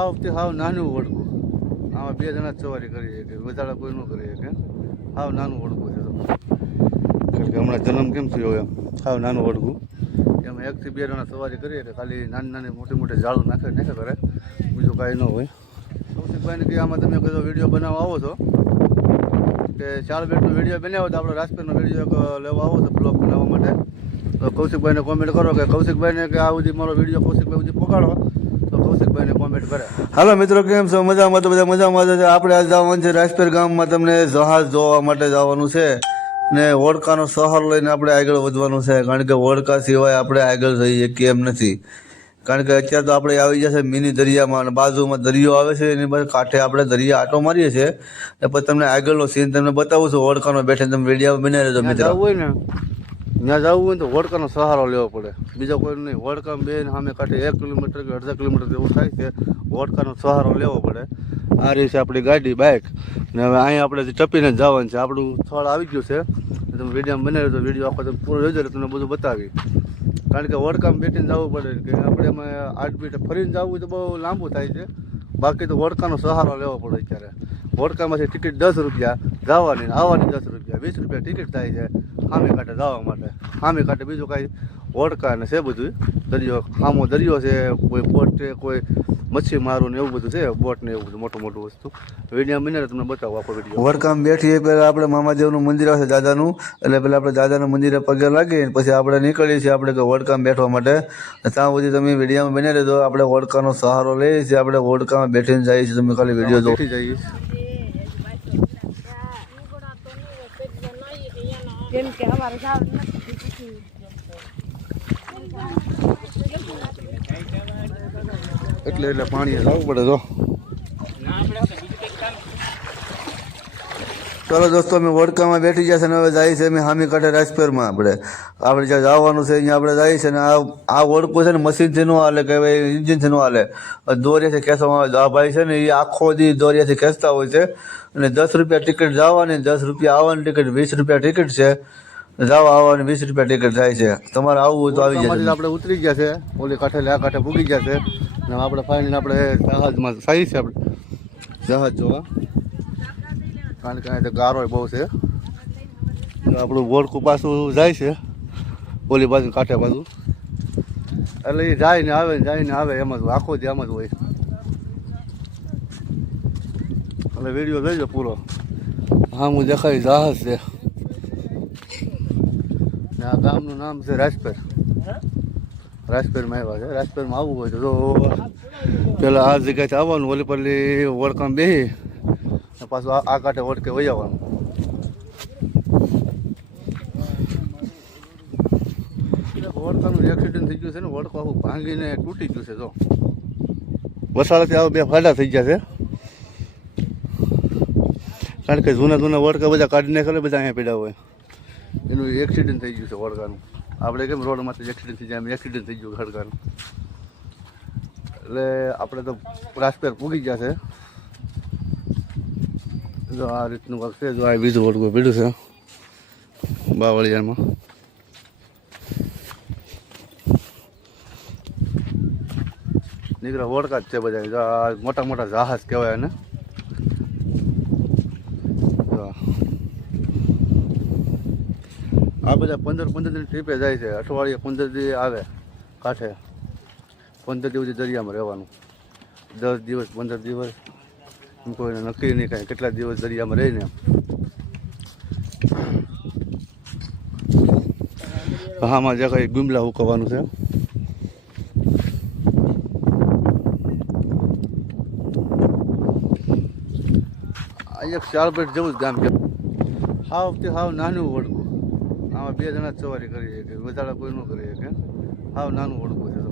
આ વખતે હાવ નાનું ઓળખું, આમાં 2 જણા સવારી કરી શકે, વધારે કોઈ ન કરી શકે. હાવ નાનું ઓળખું છે તો, કારણ કે હમણાં જન્મ કેમ થયો એમ હાવ નાનું ઓળખું. એમાં 1 થી 2 જણા સવારી કરી શકે, ખાલી નાની મોટી ઝાડું નાખે કરે, બીજું કાંઈ ન હોય. કૌશિકભાઈને કે આમાં તમે કયો વિડીયો બનાવવા આવો છો કે 4 બેટનો વિડીયો બનાવો તો આપણે રાજકોટનો વિડીયો લેવા આવો છો બ્લોગ બનાવવા માટે, તો કૌશિકભાઈને કોમેન્ટ કરો કે કૌશિકભાઈને કે આ સુધી મારો વિડીયો કૌશિકભાઈ સુધી પહોંચાડો, તો કૌશિકભાઈને કોમેન્ટ કરે. હાલો મિત્રો, કેમ છો? મજામાં? તો બધા મજામાં છે. આપણે આજ જવાનું છે રાજપીર ગામમાં, તમને જહાજ જોવા માટે જવાનું છે ને ઓળખાનો સહારો લઈને આપણે આગળ વધવાનું છે, કારણ કે ઓળખા સિવાય આપણે આગળ જઈ શકીએ એમ નથી. કારણ કે અત્યારે તો આપણે આવી જશે મિની દરિયામાં, અને બાજુમાં દરિયો આવે છે, એની પાસે કાંઠે આપણે દરિયા આટો મારીએ છીએ. પછી તમને આગળનો સીન તમને બતાવું છું, ઓળખાનો બેઠે તમે વિડીયો બનાવી રહેજો મિત્રો. હોય ને ત્યાં જવું હોય ને તો વડકાનો સહારો લેવો પડે, બીજા કોઈ નહીં. વડકામાં બેન સામે કાંઠે 1 કિલોમીટર કે 1.5 કિલોમીટર જેવું થાય છે, વડકાનો સહારો લેવો પડે. આ રહી છે આપણી ગાડી, બાઇક. ને હવે અહીંયા આપણે ટપીને જવાનું છે. આપણું સ્થળ આવી ગયું છે, તમે વિડીયોમાં બનાવી તો વિડીયો આખો તમે પૂરો જોજો એટલે તમને બધું બતાવી. કારણ કે વડકામાં બેઠીને જવું પડે, કે આપણે એમાં 8 મિનિટ ફરીને જવું હોય તો બહુ લાંબુ થાય છે. બાકી તો વડકાનો સહારો લેવો પડે. અત્યારે વડકામાંથી ટિકિટ 10 રૂપિયા જવાની, આવવાની 10 રૂપિયા, 20 રૂપિયા ટિકિટ થાય છે સામે કાંઠે જવા માટે. સામે કાંઠે બીજું કાંઈ વડકા ને છે બધું દરિયો, સામો દરિયો છે, કોઈ બોટ છે, કોઈ મચ્છી મારું ને એવું બધું છે, બોટ ને એવું બધું મોટું વસ્તુ. વિડીયો બને તમને બતાવો આખો વિડીયો. વડકામાં બેઠીએ પહેલાં આપણે મામાદેવનું મંદિર આવશે દાદાનું, એટલે પહેલાં આપણે દાદાના મંદિરે પગે લાગીએ, પછી આપણે નીકળીએ છીએ આપણે કે વડકામાં બેઠવા માટે. ત્યાં સુધી તમે વિડીયોમાં બને રહેજો. આપણે વડકાનો સહારો લઈએ છીએ, આપણે વડકામાં બેઠીને જઈએ છીએ. તમે ખાલી વિડીયો જો જઈએ કેમ કે અમારે એટલે પાણી લાવવું પડે. તો ચાલો દોસ્તો, અમે વડકામાં બેઠી ગયા છે ને હવે જાય છે અમે હામી કાંઠે રાજપીરમાં. આપણે જ્યાં જવાનું છે અહીંયા આપણે જઈએ છીએ. ને આ વડકું છે ને મશીનથી ન હાલે, કે ભાઈ ઇન્જિનથી ન હાલે, દોરિયાથી ખેંચવામાં આવે. આ ભાઈ છે ને એ આખો દી દોરિયાથી ખેંચતા હોય છે. અને 10 રૂપિયા ટિકિટ જવાની, 10 રૂપિયા આવવાની ટિકિટ, 20 રૂપિયા ટિકિટ છે. જવા આવવાની 20 રૂપિયા ટિકિટ થાય છે. તમારે આવવું હોય તો આવી જાય. આપણે ઉતરી ગયા છે ઓલી કાંઠે, આ કાંઠે પૂગી ગયા છે. ને આપણે ફાઇનલી આપણે જહાજમાં સાહી છે, આપણે જહાજ જોવા. કારણ કે અહીંયા ગારો બહુ છે. આપણું વોડકું પાછું જાય છે ઓલી બાજુ કાંઠે બાજુ, એટલે એ જાય ને આવે એમ જ આખો દી એમ જ હોય. એટલે વિડીયો જોઈજો પૂરો. હા, હું દેખાય જહાજ છે. ને આ ગામનું નામ છે રાજપીર. રાજપીરમાં આવ્યા છે. રાજપીરમાં આવવું હોય તો પેલા આ જગ્યાએથી આવવાનું, ઓલી પરલી વડકામાં બેસી પાછું આ કાંઠે વડકે વહી આવવાનું. વડકાનું એક્સિડન્ટ થઈ ગયું છે ને, વડકો આખું ભાંગીને તૂટી ગયું છે. જો વસાડાથી આવા 2 ફાડા થઈ ગયા છે, કારણ કે જૂના વડકા બધા કાઢી નાખે, બધા અહીંયા પડ્યા હોય. એનું એક્સિડન્ટ થઈ ગયું છે વડકાનું. આપણે કેમ રોડમાંથી એક્સિડન્ટ થઈ જાય, એમ એક્સિડન્ટ થઈ ગયું વડકાનું. એટલે આપણે તો રાજપીર પૂગી ગયા છે. જો આ રીતનું કાંક છે. જો આ બીજું વડકું પીડ્યું છે બાવળિયામાં. નીકળ્યા વડકા જ છે બધા. જો આ મોટા મોટા જહાજ કહેવાય એને. આ બધા 15 દિન ટ્રીપે જાય છે. અઠવાડિયે 15 દી આવે કાંઠે, 15 દિવસ દરિયામાં રહેવાનું. 10 દિવસ 15 દિવસ કોઈને નક્કી નહીં કાંઈ, કેટલા દિવસ દરિયામાં રહીને. હામાં જે કંઈ ગુમલા ઉકવવાનું છે. આ એક 4 બેટ જેવું જ ગામ છે. હાવ નાનું વડકું, આમાં 2 જણા સવારી કરી શકે, વધારે કોઈ ન કરી શકે. હાવ નાનું વડકું છે તો,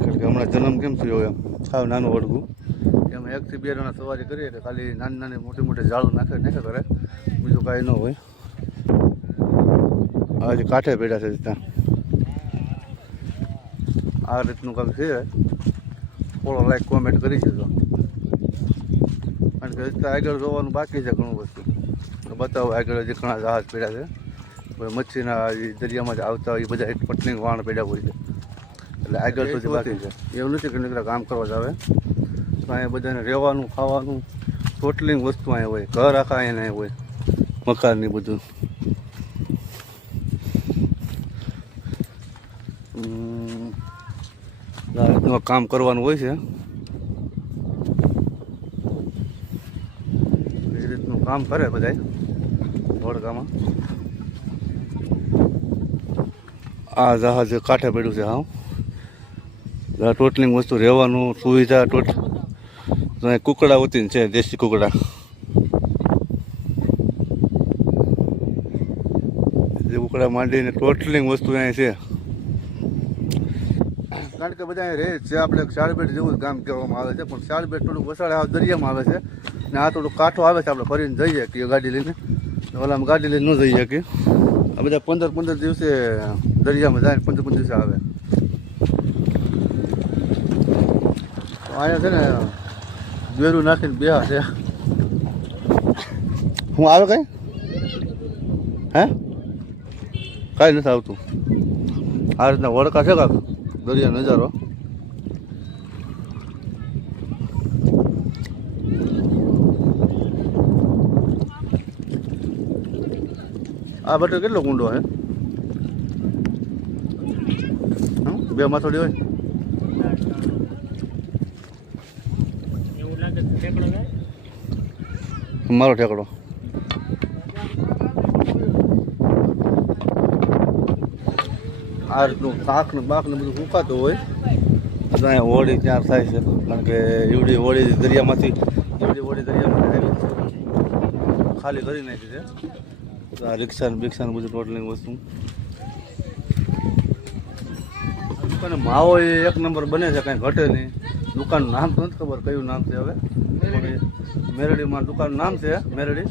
કારણ કે હમણાં જન્મ કેમ થયો એમ હાવ નાનું વડકું. એમાં 1 થી 2 જણા સવારી કરી શકે, ખાલી નાની મોટી ઝાડું નાખે કરે, બીજું કાંઈ ન હોય. આજે કાંઠે બેઠા છે ત્યાં. આ રીતનું કાંઈક છે. ફોલો લાઈક કોમેન્ટ કરી દેજો. કારણ કે આગળ જોવાનું બાકી છે ઘણું વસ્તુ. બતાવો આગળ જે ઘણા જહાજ પડ્યા છે, મચ્છીના દરિયામાં આવતા હોય એ બધા પટની વાણ પડ્યા હોય છે. એટલે આગળ સુધી બાકી છે. એવું નથી કે નીકળ્યા કામ કરવા જ આવે. અહીંયા બધાને રહેવાનું ખાવાનું ટોટલી વસ્તુ અહીંયા હોય, ઘર આખા અહીંયા હોય, મકાનની બધું. આ રીતનું કામ કરવાનું હોય છે, એ રીતનું કામ કરે બધા ધોળકામાં. આ જહાજ કાંઠે પડ્યું છે. હા, ટોટલી વસ્તુ રહેવાનું સુવિધા કુકડા હોતી છે, દેશી કુકડા. જે કુકડા માંડીને ટોટલી વસ્તુ અહીંયા છે, કારણ કે બધા અહીં રહે છે. આપણે શાળબેટ જેવું જ ગામ કહેવામાં આવે છે, પણ શાળબેટ થોડુંક વસાડે દરિયામાં આવે છે ને આ થોડુંક કાંઠો આવે છે. આપણે ફરીને જઈએ કે ગાડી લઈને, ઓલામાં ગાડી લઈને ન જઈએ કે આ બધા 15 દિવસે દરિયામાં જાય, 15 દિવસે આવે. અહીંયા છે ને બેરું નાખીને બેહા છે. હું આવે કઈ હે કાંઈ નથી આવતું. આ રીતના વડકા છે કાંક દરિયા નજારો. આ બટર કેટલો કુંડો હે? 2 માથોડી હોય. મારો ઠેકડો. આ રીતનું શાક ને બાક ને બધું સુકાતું હોય તો અહીંયા હોળી તૈયાર થાય છે, કારણ કે એવડી હોળી દરિયામાંથી આવી છે, ખાલી કરી નાખી છે. આ રિક્ષા ને બિક્ષા ને બધું ટોટલી વસ્તુ. અને માવો એ 1 નંબર બને છે, કાંઈ ઘટે નહીં. દુકાનનું નામ તો નથી ખબર કયું નામ છે હવે, પણ મેરડીમાં દુકાનનું નામ છે મેરડી.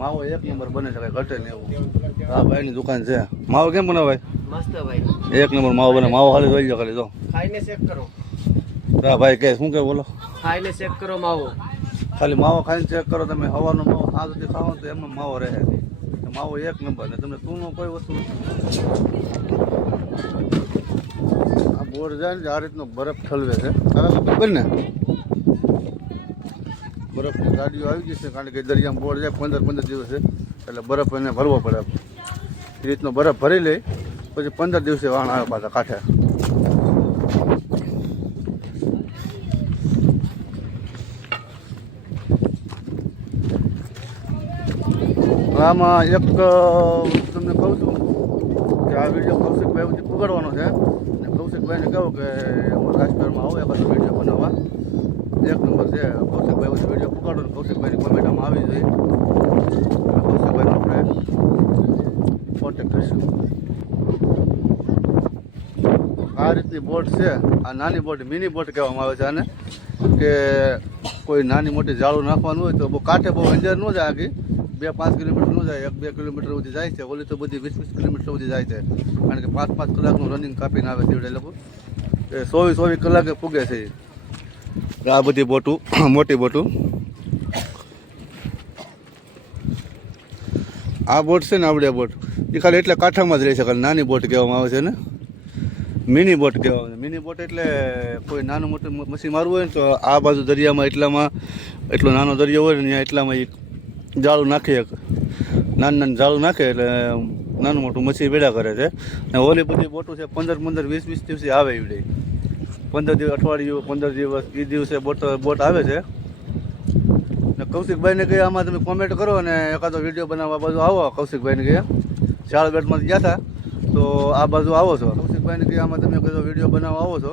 માવો 1 નંબર બને છે, કાંઈ ઘટે નહીં એવું. આ ભાઈની દુકાન છે. માવો કેમ બનાવાય? મસ્ત ભાઈ, 1 નંબર માવો બને. માવો ખાલી જોઈ લો, ખાલી જો ખાઈને ચેક કરો. હા ભાઈ કે શું કે બોલો? ખાઈને ચેક કરો માવો. ખાલી માવો ખાઈને ચેક કરો તમે. સવારનો માવો આ સુધી ખાવો તો એમનો માવો રહે. માવો 1 નંબર ને તમને તુંનો કોઈ વસ્તુ નથી. આ બોર જાય ને આ રીતનો બરફ ઠલવે છે. ખબર ને બરફની ગાડીઓ આવી જશે, કારણ કે દરિયામાં બોર જાય 15 દિવસે, એટલે બરફ એને ભરવો પડે. એ રીતનો બરફ ભરી લે પછી 15 દિવસે વાણ આવે પાછા કાંઠે. આમાં એક તમને કહું છું કે આ વિડીયો કૌશિકભાઈ સુધી પકડવાનો છે, અને કૌશિકભાઈને કહું કે રાજકોટમાં આવો એકાદો વિડીયો બનાવવા. 1 નંબર છે. કૌશિકભાઈ સુધી વિડીયો પકડો ને કૌશિકભાઈની કોમેન્ટમાં આવી જોઈએ. કૌશિકભાઈનો આપણે કોન્ટેક્ટ કરીશું. આ રીતની બોટ છે. આ નાની બોટ મિની બોટ કહેવામાં આવે છે આને, કે કોઈ નાની મોટી જાળું નાખવાનું હોય તો બહુ કાંઠે બહુ અંદર ન જાય, આગી 2-5 કિલોમીટર ન જાય, 1-2 કિલોમીટર સુધી જાય છે. ઓલી તો બધી 20-20 કિલોમીટર સુધી જાય છે, કારણ કે 5-5 કલાકનું રનિંગ કાપીને આવે છે. એ લોકો 24 કલાકે પૂગે છે. આ બધી બોટું મોટી બોટું. આ બોટ છે ને આવડે બોટ એ ખાલી એટલે કાંઠામાં જ રહી છે, ખાલી નાની બોટ કહેવામાં આવે છે ને મિની બોટ કહેવામાં આવે છે. મિની બોટ એટલે કોઈ નાનું મોટું મચ્છી મારવું હોય ને તો આ બાજુ દરિયામાં એટલો નાનો દરિયો હોય ને ત્યાં એટલામાં એ જાળું નાખી, નાનું જાળું નાખે એટલે નાનું મોટું મચ્છી ભેડા કરે છે. ને ઓલી બધી બોટું છે 15-20 દિવસે આવે. એવડે 15 દિવસ, અઠવાડિયું, 15 દિવસ એ દિવસે બોટ આવે છે. ને કૌશિકભાઈને કહે આમાં તમે કોમેન્ટ કરો અને એકાદો વિડીયો બનાવવા બાજુ આવો. કૌશિકભાઈને કહે શાળબેટમાંથી ગયા હતા તો આ બાજુ આવો છો. કૌશિકભાઈને કહે આમાં તમે કયો વિડીયો બનાવવા આવો છો,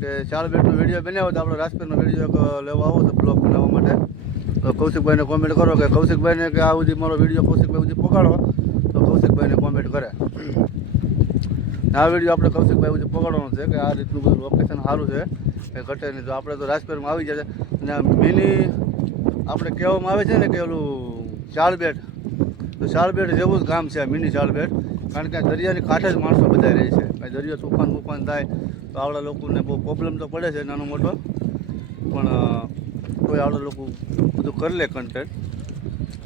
કે શાળબેટનો વિડીયો બનાવો તો આપણે રાજકોટનો વિડીયો લેવા આવો છો બ્લોગ બનાવવા માટે. તો કૌશિકભાઈને કોમેન્ટ કરો કે કૌશિકભાઈને કે આ સુધી મારો વિડીયો કૌશિકભાઈ સુધી પકડો, તો કૌશિકભાઈને કોમેન્ટ કરે. આ વિડીયો આપણે કૌશિકભાઈ સુધી પકડવાનો છે કે આ રીતનું બધું લોકેશન સારું છે કે ઘટે નહીં. તો આપણે તો રાજકોટમાં આવી જાય છે. અને મિની આપણે કહેવામાં આવે છે ને કે ઓલું શાળબેટ, તો શાળબેટ જેવું જ ગામ છે આ મિની શાળબેટ, કારણ કે દરિયાની કાંઠે જ માણસો બધા રહે છે. કાંઈ દરિયો તુફાન થાય તો આવડા લોકોને બહુ પ્રોબ્લેમ તો પડે છે નાનો મોટો, પણ કોઈ આવડા લોકો બધું કરી લે કન્ટેન્ટ.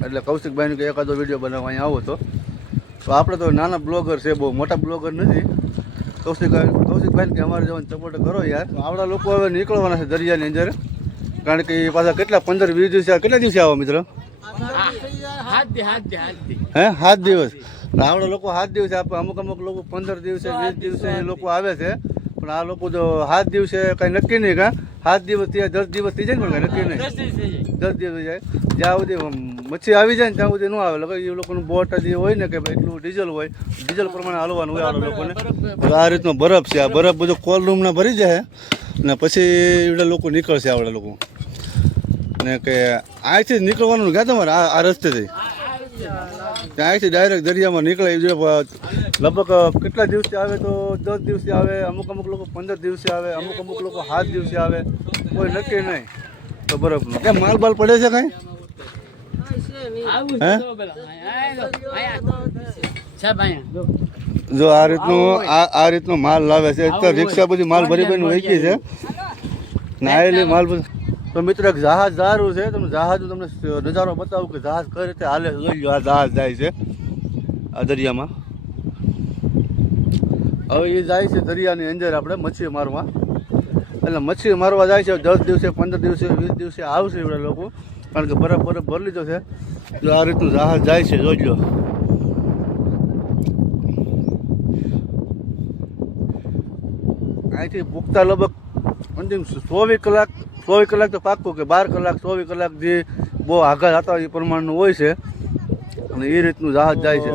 એટલે કૌશિકભાઈનું કે એકાદો વિડીયો બનાવવા અહીંયા આવો તો આપણે તો નાના બ્લોગર છે, બહુ મોટા બ્લોગર નથી. કૌશિકભાઈ કે અમારે જવાનું સપોર્ટ કરો યાર. આવડા લોકો હવે નીકળવાના છે દરિયાની અંદર, કારણ કે એ પાછા કેટલા 15-20 દિવસે કેટલા દિવસે આવો મિત્ર? 7 દિવસ. આવડા લોકો 7 દિવસે આપે. અમુક લોકો 15 દિવસે 20 દિવસે એ લોકો આવે છે. પણ આ લોકો જો 7 દિવસે કઈ નક્કી નહીં, કા 7 દિવસ થી 10 દિવસ થઈ જાય ને, પણ કઈ નક્કી નહીં. 10 દિવસ જાય જ્યાં સુધી મચ્છી આવી જાય ને ત્યાં સુધી ન આવે. લગભગ એ લોકોનું બોટ જે હોય ને કે ભાઈ એટલું ડીઝલ હોય, ડીઝલ પ્રમાણે હાલવાનું હોય આ લોકોને. આ રીતનો બરફ છે. આ બરફ બધો કોલ રૂમના ભરી જાય ને પછી એવડા લોકો નીકળશે આવડા લોકો. ને કે અહીંથી જ નીકળવાનું ક્યાં તમારે આ રસ્તેથી? ત્યાંથી ડાયરેક્ટ દરિયામાં નીકળે. લગભગ કેટલા દિવસે આવે તો 10 દિવસે આવે, અમુક લોકો 15 દિવસે આવે, અમુક લોકો 7 દિવસે આવે, કોઈ નક્કી નહીં. તો બરફનું ક્યાં માલ બાલ પડે છે કાંઈ? જો આ રીતનો માલ લાવે છે. અત્યારે રિક્ષા બધી માલ ભરી ભરીને વહી ગઈ છે. નાયેલી માલ બધું. તો મિત્ર એક જહાજ સારું છે. તમને જહાજનો તમને નજારો બતાવું કે જહાજ કઈ રીતે હાલે. જોઈ લો, આ જહાજ જાય છે આ દરિયામાં. હવે એ જાય છે દરિયાની અંદર આપણે મચ્છી મારવા. એટલે મચ્છી મારવા જાય છે 10 દિવસે 15 દિવસે 20 દિવસે આવશે એવડા લોકો, કારણ કે બરફ ભરી લીધો છે. જો આ રીતનું જહાજ જાય છે, જોઈ લો. અહીંથી પૂગતા લગભગ અંતિમ 24 કલાક તો પાક્કું, કે 12 કલાક 24 કલાક જે બહુ આગળ હતા એ પ્રમાણનું હોય છે. અને એ રીતનું જહાજ જાય છે.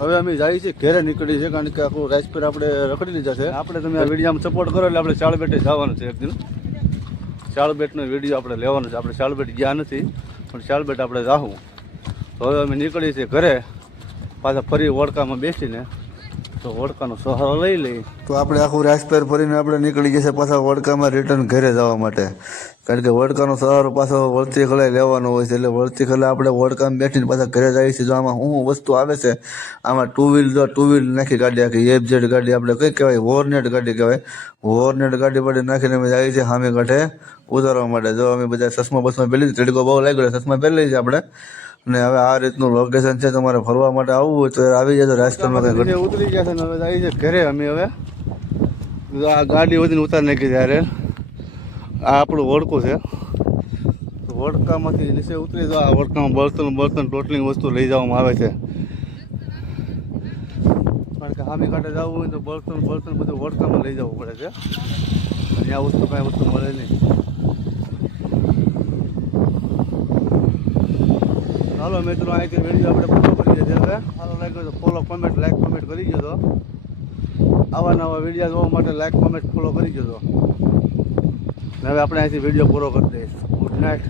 હવે અમે જઈએ છીએ ઘેરે નીકળી છે, કારણ કે આખું રાઈસપેર આપણે રખડી લીધા છે. આપણે તમે આ વિડીયોમાં સપોર્ટ કરો એટલે આપણે શાળબેટે જવાનું છે. એક દિન શાળબેટનો વિડીયો આપણે લેવાનો છે. આપણે શાળબેટ ગયા નથી, પણ શાળબેટ આપણે જાવું. તો હવે અમે નીકળીએ છીએ ઘરે, પાછા ફરી ઓળકામાં બેસીને તો વડકાનો સહારો લઈ લઈએ. તો આપણે આખું રાઈસપેર ફરીને આપણે નીકળી ગયા છે પાછા વડકામાં રિટર્ન ઘરે જવા માટે, કારણ કે વડકાનો સહારો પાછો વળતી ખલે લેવાનો હોય છે. એટલે વળતી ખલે આપણે વડકામાં બેસીને પાછા ઘરે જઈએ છીએ. જો આમાં શું વસ્તુ આવે છે, આમાં ટુ વ્હીલ નાખી ગાડી, આખી FZ ગાડી, આપણે કઈ કહેવાય વોરનેટ ગાડી કહેવાય. વોરનેટ ગાડી પર નાખીને અમે જઈએ છીએ સામે કાંઠે ઉતારવા માટે. જો અમે બધા ચશ્મા પહેરી, તડકો બહુ લાગ્યો, ચશ્મા પહેરી લઈએ છીએ આપણે. અને હવે આ રીતનું લોકેશન છે. તમારે ફરવા માટે આવવું હોય તો આવી જાય. તો રાજકોટમાં કંઈ ઉતરી ગયા છે ને હવે આવી છે ઘરે. અમે હવે આ ગાડી વધીને ઉતારી નાખી ત્યારે આ આપણું વડકું છે. તો વડકામાંથી નીચે ઉતરી જાવ. આ વડકામાં બળતણ ટોટલી વસ્તુ લઈ જવામાં આવે છે, કારણ કે સામે કાંઠે જવું હોય તો બળતણ બધું વડકામાં લઈ જવું પડે છે. અહીંયા વસ્તુ કાંઈ વસ્તુ મળે નહીં. હાલો મિત્રો, અહીંથી વિડીયો આપણે પૂરો કરી દઈએ. હવે સારો લાગ્યો તો ફોલો, કમેન્ટ, લાઈક, કમેન્ટ કરી જજો. આવા નવા વિડીયો જોવા માટે લાઈક, કમેન્ટ, ફોલો કરી જજો. હવે આપણે અહીંથી વિડીયો પૂરો કરી દઈશું. Good night.